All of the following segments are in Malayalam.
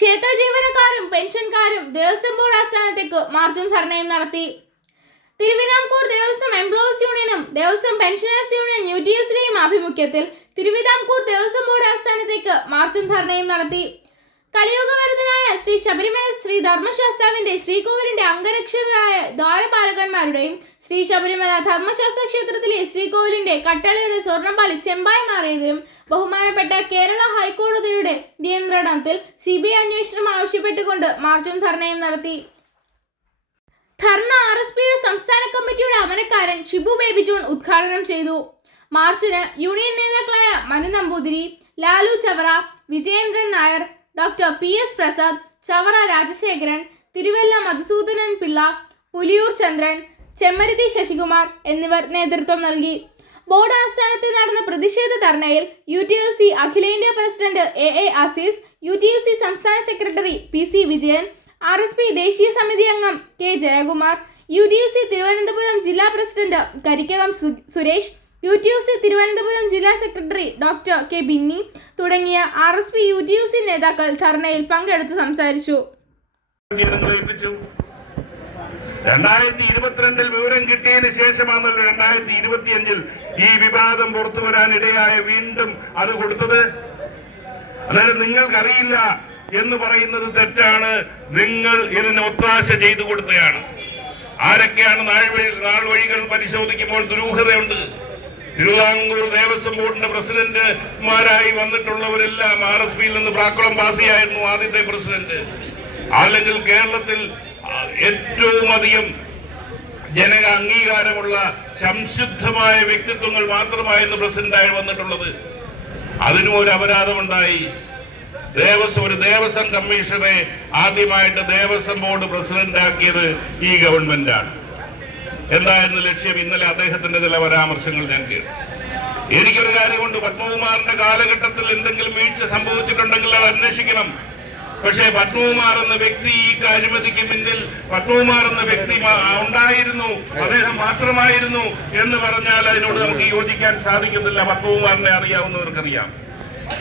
ക്ഷേത്ര ജീവനക്കാരും പെൻഷൻകാരും ദേവസ്വം ബോർഡ് ആസ്ഥാനത്തേക്ക് മാർച്ചും ധർണയും നടത്തി. തിരുവിതാംകൂർ ദേവസ്വം എംപ്ലോയീസ് യൂണിയനും ദേവസ്വം പെൻഷനേഴ്സ് യൂണിയൻ UTUCയുടെയും ആഭിമുഖ്യത്തിൽ തിരുവിതാംകൂർ ദേവസ്വം ബോർഡ് ആസ്ഥാനത്തേക്ക് മാർച്ചും ധർണയും നടത്തി. കലിയുഗവരദനായ ശ്രീ ശബരിമല ശ്രീ ധർമ്മശാസ്താവിന്റെ ശ്രീകോവിലിന്റെ അംഗരക്ഷകരായ ദ്വാരപാലകന്മാരുടെയും ശ്രീ ശബരിമല ധർമ്മശാസ്ത്ര ക്ഷേത്രത്തിലെ ശ്രീകോവിലിന്റെ കട്ടളയുടെ സ്വർണ്ണപ്പാളി ചെമ്പായി മാറിയതിലും ബഹുമാനപ്പെട്ട കേരള ഹൈക്കോടതിയുടെ നിയന്ത്രണത്തിൽ CBI അന്വേഷണം ആവശ്യപ്പെട്ടുകൊണ്ട് മാർച്ചും ധർണയും നടത്തി. ധർണ RSPയുടെ സംസ്ഥാന കമ്മിറ്റിയുടെ അമരക്കാരൻ ഷിബു ബേബി ജോൺ ഉദ്ഘാടനം ചെയ്തു. മാർച്ചിന് യൂണിയൻ നേതാക്കളായ മനു നമ്പൂതിരി, ലാലു ചവറ, വിജയേന്ദ്രൻ നായർ, ഡോക്ടർ PS പ്രസാദ്, ചവറ രാജശേഖരൻ, തിരുവല്ല മധുസൂദനൻ പിള്ള, പുലിയൂർ ചന്ദ്രൻ, ചെമ്മരുതി ശശികുമാർ എന്നിവർ നേതൃത്വം നൽകി. ബോർഡ് ആസ്ഥാനത്ത് നടന്ന പ്രതിഷേധ ധർണയിൽ UTUC അഖിലേന്ത്യാ പ്രസിഡന്റ് AA അസീസ്, UTUC സംസ്ഥാന സെക്രട്ടറി PC വിജയൻ, RSP ദേശീയ സമിതി അംഗം K ജയകുമാർ, UTUC തിരുവനന്തപുരം ജില്ലാ പ്രസിഡന്റ് കരിക്കകം സുരേഷ്, UTUC തിരുവനന്തപുരം ജില്ലാ സെക്രട്ടറി ഡോക്ടർ K ബിന്നി തുടങ്ങിയ RSP UTUC നേതാക്കൾ ധർണയിൽ പങ്കെടുത്ത് സംസാരിച്ചു. 2022 വിവരം കിട്ടിയതിന് ശേഷമാണല്ലോ 2025 ഈ വിവാദം പുറത്തു വരാനിടയായ വീണ്ടും അത് കൊടുത്തത്. അതായത് നിങ്ങൾക്കറിയില്ല എന്ന് പറയുന്നത് തെറ്റാണ്. നിങ്ങൾ ഇതിന് ഒത്താശ ചെയ്തു കൊടുത്തതാണ്. ആരൊക്കെയാണ് നാൾ വഴികൾ പരിശോധിക്കുമ്പോൾ ദുരൂഹതയുണ്ട്. തിരുവിതാംകൂർ ദേവസ്വം ബോർഡിന്റെ പ്രസിഡന്റുമാരായി വന്നിട്ടുള്ളവരെല്ലാം RSPയിൽ നിന്ന് പ്രാക്കുളം പാസിയായിരുന്നു ആദ്യത്തെ പ്രസിഡന്റ്. അല്ലെങ്കിൽ കേരളത്തിൽ ഏറ്റവും അധികം ജനക അംഗീകാരമുള്ള സംശുദ്ധമായ വ്യക്തിത്വങ്ങൾ മാത്രമായിരുന്നു പ്രസിഡന്റായി വന്നിട്ടുള്ളത്. അതിനും ഒരു അപരാധമുണ്ടായി. ഒരു ദേവസ്വം കമ്മീഷനെ ആദ്യമായിട്ട് ദേവസ്വം ബോർഡ് പ്രസിഡന്റാക്കിയത് ഈ ഗവൺമെന്റാണ്. എന്തായിരുന്നു ലക്ഷ്യം? ഇന്നലെ അദ്ദേഹത്തിന്റെ ചില പരാമർശങ്ങൾ ഞാൻ കേട്ടു. എനിക്കൊരു കാര്യമുണ്ട്, പത്മകുമാറിന്റെ കാലഘട്ടത്തിൽ എന്തെങ്കിലും വീഴ്ച സംഭവിച്ചിട്ടുണ്ടെങ്കിൽ അത് അന്വേഷിക്കണം. പക്ഷേ പത്മകുമാർ എന്ന വ്യക്തി ഈ അഴിമതിക്ക് പിന്നിൽ പത്മകുമാർ എന്ന വ്യക്തി ഉണ്ടായിരുന്നു, അദ്ദേഹം മാത്രമായിരുന്നു എന്ന് പറഞ്ഞാൽ അതിനോട് നമുക്ക് യോജിക്കാൻ സാധിക്കത്തില്ല. പത്മകുമാറിനെ അറിയാവുന്നവർക്കറിയാം.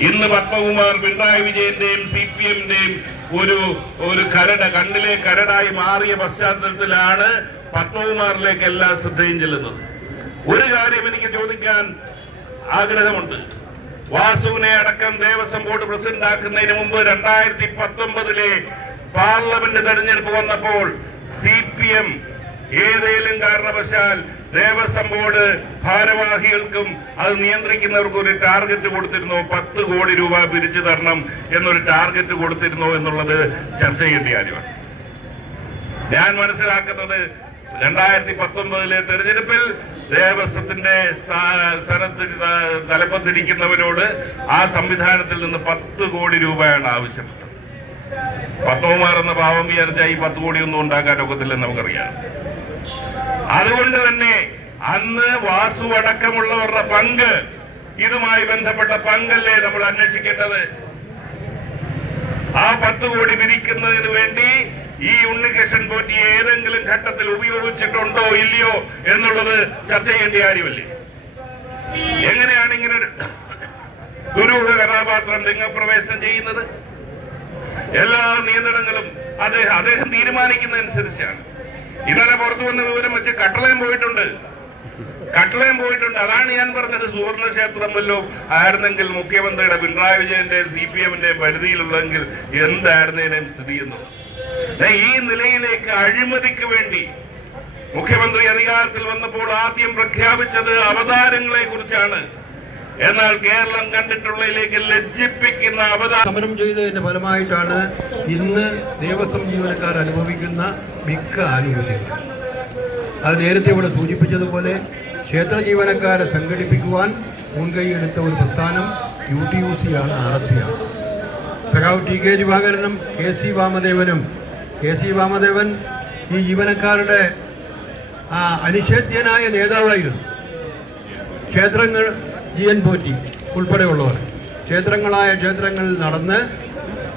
ഇന്ന് പത്മകുമാർ പിണറായി വിജയന്റെയും CPMന്റെയും ഒരു കണ്ണിലെ കരടായി മാറിയ പശ്ചാത്തലത്തിലാണ് പത്മകുമാറിലേക്ക് എല്ലാ ശ്രദ്ധയും ചെല്ലുന്നത്. ഒരു കാര്യം എനിക്ക് ചോദിക്കാൻ ആഗ്രഹമുണ്ട്. വാസുവിനെ അടക്കം ദേവസ്വം ബോർഡ് പ്രസിഡന്റ് ആക്കുന്നതിന് മുമ്പ് 2019 പാർലമെന്റ് തെരഞ്ഞെടുപ്പ് വന്നപ്പോൾ CPM ഏതെങ്കിലും കാരണവശാൽ ദേവസ്വം ബോർഡ് ഭാരവാഹികൾക്കും അത് നിയന്ത്രിക്കുന്നവർക്കും ഒരു ടാർഗറ്റ് കൊടുത്തിരുന്നോ? 10 കോടി രൂപ പിരിച്ചു തരണം എന്നൊരു ടാർഗറ്റ് കൊടുത്തിരുന്നോ എന്നുള്ളത് ചർച്ച ചെയ്യേണ്ട കാര്യമാണ്. ഞാൻ മനസ്സിലാക്കുന്നത് 2019 തെരഞ്ഞെടുപ്പിൽ ദേവസ്വത്തിന്റെ സ്ഥാനത്ത് തലപ്പത്തിരിക്കുന്നവരോട് ആ സംവിധാനത്തിൽ നിന്ന് 10 കോടി രൂപയാണ് ആവശ്യപ്പെട്ടത്. പത്മകുമാർ എന്ന പാവം വിചാരിച്ചാൽ ഈ 10 കോടി ഒന്നും ഉണ്ടാക്കാൻ ഒക്കത്തില്ലെന്ന് നമുക്കറിയാം. അതുകൊണ്ട് തന്നെ അന്ന് വാസു അടക്കമുള്ളവരുടെ പങ്ക്, ഇതുമായി ബന്ധപ്പെട്ട പങ്കല്ലേ നമ്മൾ അന്വേഷിക്കേണ്ടത്. ആ 10 കോടി പിരിക്കുന്നതിന് വേണ്ടി ഈ ഉണ്ണികൃഷ്ണൻ പോറ്റിയെ ഏതെങ്കിലും ഘട്ടത്തിൽ ഉപയോഗിച്ചിട്ടുണ്ടോ ഇല്ലയോ എന്നുള്ളത് ചർച്ച ചെയ്യേണ്ട കാര്യമല്ലേ? എങ്ങനെയാണ് ഇങ്ങനെ ദുരൂഹ കഥാപാത്രം രംഗപ്രവേശനം ചെയ്യുന്നത്? എല്ലാ നിയന്ത്രണങ്ങളും അദ്ദേഹം തീരുമാനിക്കുന്നതനുസരിച്ചാണ്. ഇന്നലെ പുറത്തു വന്ന വിവരം വെച്ച് കട്ടളയം പോയിട്ടുണ്ട്. അതാണ് ഞാൻ പറഞ്ഞത്. സുവർണ ക്ഷേത്രം വല്ലോ ആയിരുന്നെങ്കിൽ മുഖ്യമന്ത്രിയുടെ പിണറായി വിജയന്റെയും CPMന്റെയും പരിധിയിലുള്ളെങ്കിൽ എന്തായിരുന്നേനും സ്ഥിതി എന്നുള്ളത്. ഈ നിലയിലേക്ക് അഴിമതിക്ക് വേണ്ടി മുഖ്യമന്ത്രി അധികാരത്തിൽ വന്നപ്പോൾ ആദ്യം പ്രഖ്യാപിച്ചത് അവതാരങ്ങളെ കുറിച്ചാണ്. എന്നാൽ കേരളം കണ്ടിട്ടുള്ളതിലേക്ക് ലജ്ജിപ്പിക്കുന്ന സമരം ചെയ്തതിന്റെ ഫലമായിട്ടാണ് ഇന്ന് ദേവസ്വം ജീവനക്കാർ അനുഭവിക്കുന്ന മിക്ക ആനുകൂല്യങ്ങൾ. അത് നേരത്തെ ഇവിടെ സൂചിപ്പിച്ചതുപോലെ ക്ഷേത്ര ജീവനക്കാരെ സംഘടിപ്പിക്കുവാൻ മുൻകൈയെടുത്ത ഒരു പ്രസ്ഥാനം UTUC ആണ്, RSPയാണ്. സഖാവ് TK ദിവാകരനും KC വാമദേവൻ ഈ ജീവനക്കാരുടെ അനിഷേധ്യനായ നേതാവായിരുന്നു. ക്ഷേത്രങ്ങൾ GN പോറ്റി ഉൾപ്പെടെയുള്ളവർ ക്ഷേത്രങ്ങളിൽ നടന്ന്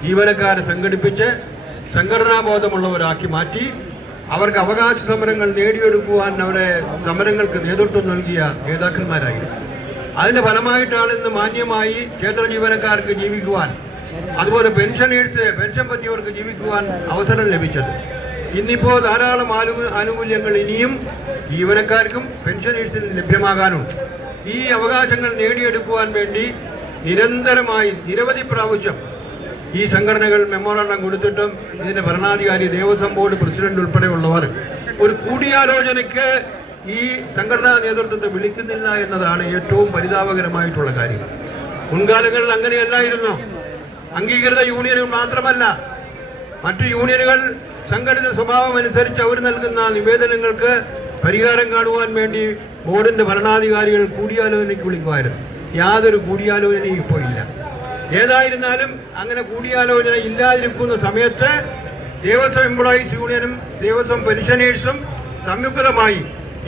ജീവനക്കാരെ സംഘടിപ്പിച്ച് സംഘടനാബോധമുള്ളവരാക്കി മാറ്റി അവർക്ക് അവകാശ സമരങ്ങൾ നേടിയെടുക്കുവാൻ അവരെ സമരങ്ങൾക്ക് നേതൃത്വം നൽകിയ നേതാക്കന്മാരായിരുന്നു. അതിൻ്റെ ഫലമായിട്ടാണ് ഇന്ന് മാന്യമായി ക്ഷേത്ര ജീവനക്കാർക്ക് ജീവിക്കുവാൻ അതുപോലെ പെൻഷനേഴ്സ് പെൻഷൻ പറ്റിയവർക്ക് ജീവിക്കുവാൻ അവസരം ലഭിച്ചത്. ഇന്നിപ്പോൾ ധാരാളം ആനുകൂല്യങ്ങൾ ഇനിയും ജീവനക്കാർക്കും പെൻഷനേഴ്സിനും ലഭ്യമാകാനുണ്ട്. ഈ അവകാശങ്ങൾ നേടിയെടുക്കുവാൻ വേണ്ടി നിരന്തരമായി നിരവധി പ്രാവശ്യം ഈ സംഘടനകൾ മെമ്മോറാണ്ടം കൊടുത്തിട്ടും ഇതിൻ്റെ ഭരണാധികാരി, ദേവസ്വം ബോർഡ് പ്രസിഡന്റ് ഉൾപ്പെടെയുള്ളവർ ഒരു കൂടിയാലോചനയ്ക്ക് ഈ സംഘടനാ നേതൃത്വത്തെ വിളിക്കുന്നില്ല എന്നതാണ് ഏറ്റവും പരിതാപകരമായിട്ടുള്ള കാര്യം. മുൻകാലങ്ങളിൽ അങ്ങനെയല്ലായിരുന്നു. അംഗീകൃത യൂണിയനുകൾ മാത്രമല്ല, മറ്റു യൂണിയനുകൾ സംഘടിത സ്വഭാവം അനുസരിച്ച് അവർ നൽകുന്ന നിവേദനങ്ങൾക്ക് പരിഹാരം കാണുവാൻ വേണ്ടി ബോർഡിൻ്റെ ഭരണാധികാരികൾ കൂടിയാലോചനയ്ക്ക് വിളിക്കുമായിരുന്നു. യാതൊരു കൂടിയാലോചനയും ഇപ്പോൾ ഇല്ല. ഏതായിരുന്നാലും അങ്ങനെ കൂടിയാലോചന ഇല്ലാതിരിക്കുന്ന സമയത്ത് ദേവസ്വം എംപ്ലോയീസ് യൂണിയനും ദേവസ്വം പെൻഷനേഴ്സും സംയുക്തമായി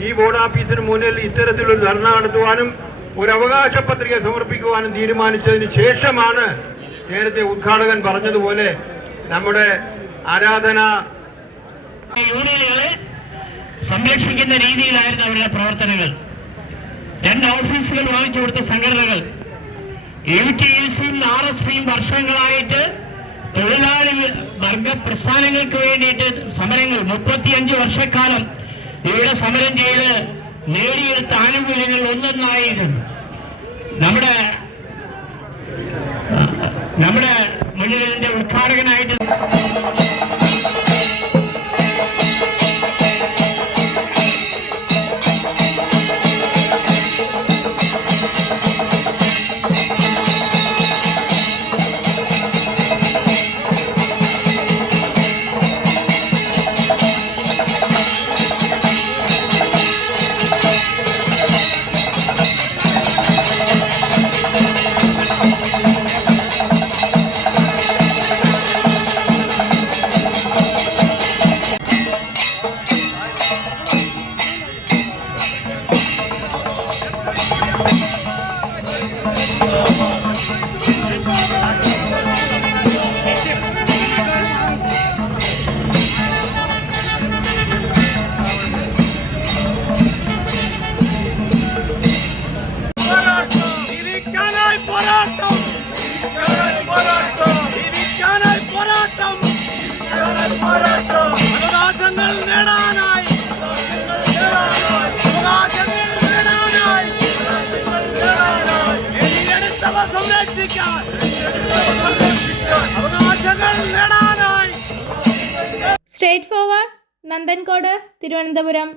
ഈ ബോർഡ് ഓഫീസിന് മുന്നിൽ ഇത്തരത്തിലൊരു ധർണ നടത്തുവാനും ഒരു അവകാശ പത്രിക സമർപ്പിക്കുവാനും തീരുമാനിച്ചതിന് ശേഷമാണ് നേരത്തെ ഉദ്ഘാടകൻ പറഞ്ഞതുപോലെ നമ്മുടെ ആരാധന യൂണിയനുകളെ സംരക്ഷിക്കുന്ന രീതിയിലായിരുന്നു അവരുടെ പ്രവർത്തനങ്ങൾ. 2 ഓഫീസുകൾ വാങ്ങിച്ചു കൊടുത്ത സംഘടനകൾ UTUCയും RSPയും വർഷങ്ങളായിട്ട് തൊഴിലാളി വർഗ പ്രസ്ഥാനങ്ങൾക്ക് വേണ്ടിയിട്ട് സമരങ്ങൾ 35 വർഷക്കാലം ഇവിടെ സമരം ചെയ്ത് നേടിയെടുത്ത ആനുകൂല്യങ്ങൾ ഒന്നൊന്നായിരുന്നു. നമ്മുടെ മുന്നിൽ ഇതിന്റെ ഉദ്ഘാടകനായിട്ട് സ്ട്രേറ്റ് ഫോർവേഡ്, നന്ദൻകോട്, തിരുവനന്തപുരം.